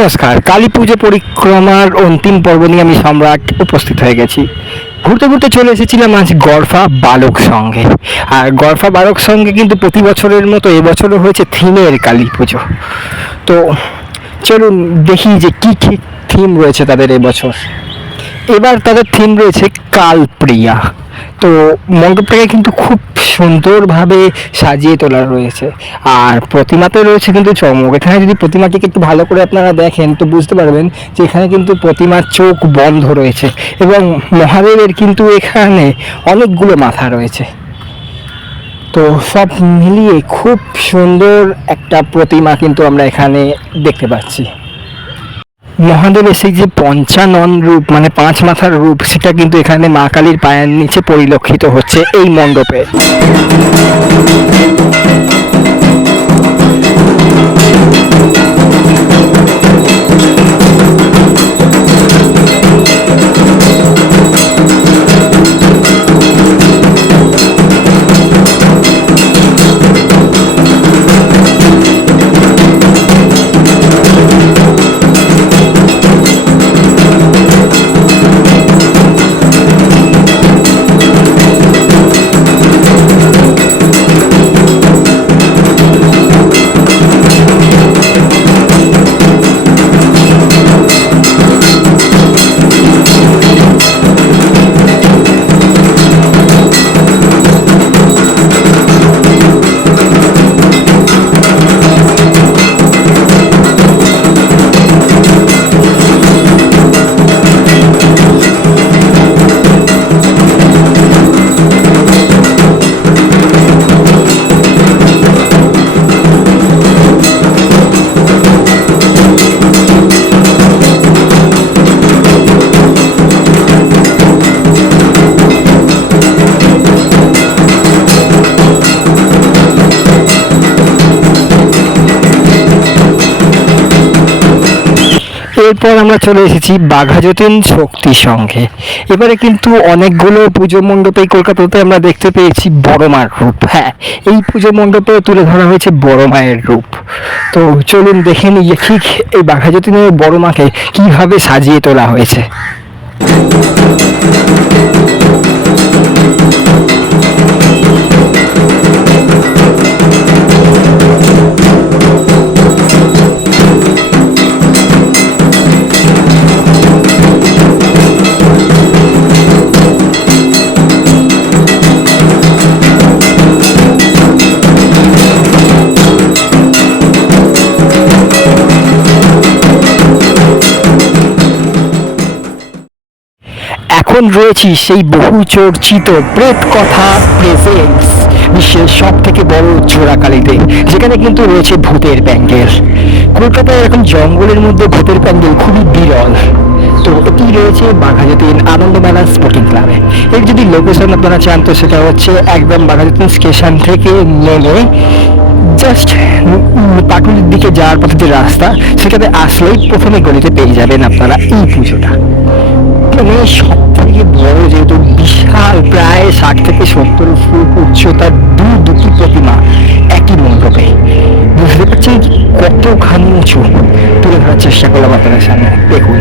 নমস্কার, কালী পুজো পরিক্রমার অন্তিম পর্ব নিয়ে আমি সম্রাট উপস্থিত হয়ে গেছি। ঘুরতে ঘুরতে চলে এসেছিলাম আজ গড়ফা বালক সঙ্গে। আর গড়ফা বালক সঙ্গে কিন্তু প্রতি বছরের মতো এবছরও হয়েছে থিমের কালী পুজো। তো চলুন দেখি যে কী কী থিম রয়েছে তাদের এবছর। এবার তাদের থিম রয়েছে কালপ্রিয়া। তো মণ্ডপটাকে কিন্তু খুব সুন্দরভাবে সাজিয়ে তোলা রয়েছে, আর প্রতিমাতে রয়েছে কিন্তু চমক। এখানে যদি প্রতিমাটিকে একটু ভালো করে আপনারা দেখেন তো বুঝতে পারবেন যে এখানে কিন্তু প্রতিমার চোখ বন্ধ রয়েছে এবং মহাদেবের কিন্তু এখানে অনেকগুলো মাথা রয়েছে। তো সব মিলিয়ে খুব সুন্দর একটা প্রতিমা কিন্তু আমরা এখানে দেখতে পাচ্ছি। মহাদেবের সেই যে পঞ্চানন রূপ মানে পাঁচ মাথার রূপ, সেটা কিন্তু এখানে মা কালীর পায়ের নিচে পরিলক্ষিত হচ্ছে এই মণ্ডপে। এরপর আমরা চলে এসেছি বাঘাযতীন শক্তি সঙ্গে। এবারে কিন্তু অনেকগুলো পুজো মণ্ডপে কলকাতাতে আমরা দেখতে পেয়েছি বড় মার রূপ। হ্যাঁ, এই পুজো মণ্ডপেও তুলে ধরা হয়েছে বড় মায়ের রূপ। তো চলুন দেখে নিই ঠিক এই বাঘাযতীনের বড় মাকে কিভাবে সাজিয়ে তোলা হয়েছে। এখন রয়েছি সেই বহু চর্চিত প্রেত কথা প্রেজেন্স বিশ্বের সব থেকে বড় চোরাকালীতে, যেখানে কিন্তু রয়েছে ভূতের প্যান্ডেল। কলকাতায় এরকম জঙ্গলের মধ্যে ভূতের প্যান্ডেল খুবই বিরল। তো এটি রয়েছে বাঘাযতীন আনন্দমেলা স্পোর্টিং ক্লাবে। এর যদি লোকেশন আপনারা চান তো সেটা হচ্ছে একদম বাঘাযতীন স্টেশন থেকে নেমে জাস্ট পাটুলির দিকে যাওয়ার পথে যে রাস্তা, সেটাতে আসলেই প্রথমে গলিতে পেয়ে যাবেন আপনারা এই পুজোটা। মানে সব থেকে বড়, যেহেতু বিশাল প্রায় 60 থেকে 70 ফুট উচ্চতার দুটি প্রতিমা একই মণ্ডপে, বুঝতে পারছেন কতখানি উঁচু। তুলে ধরার চেষ্টা করলাম আপনাদের সামনে, দেখুন।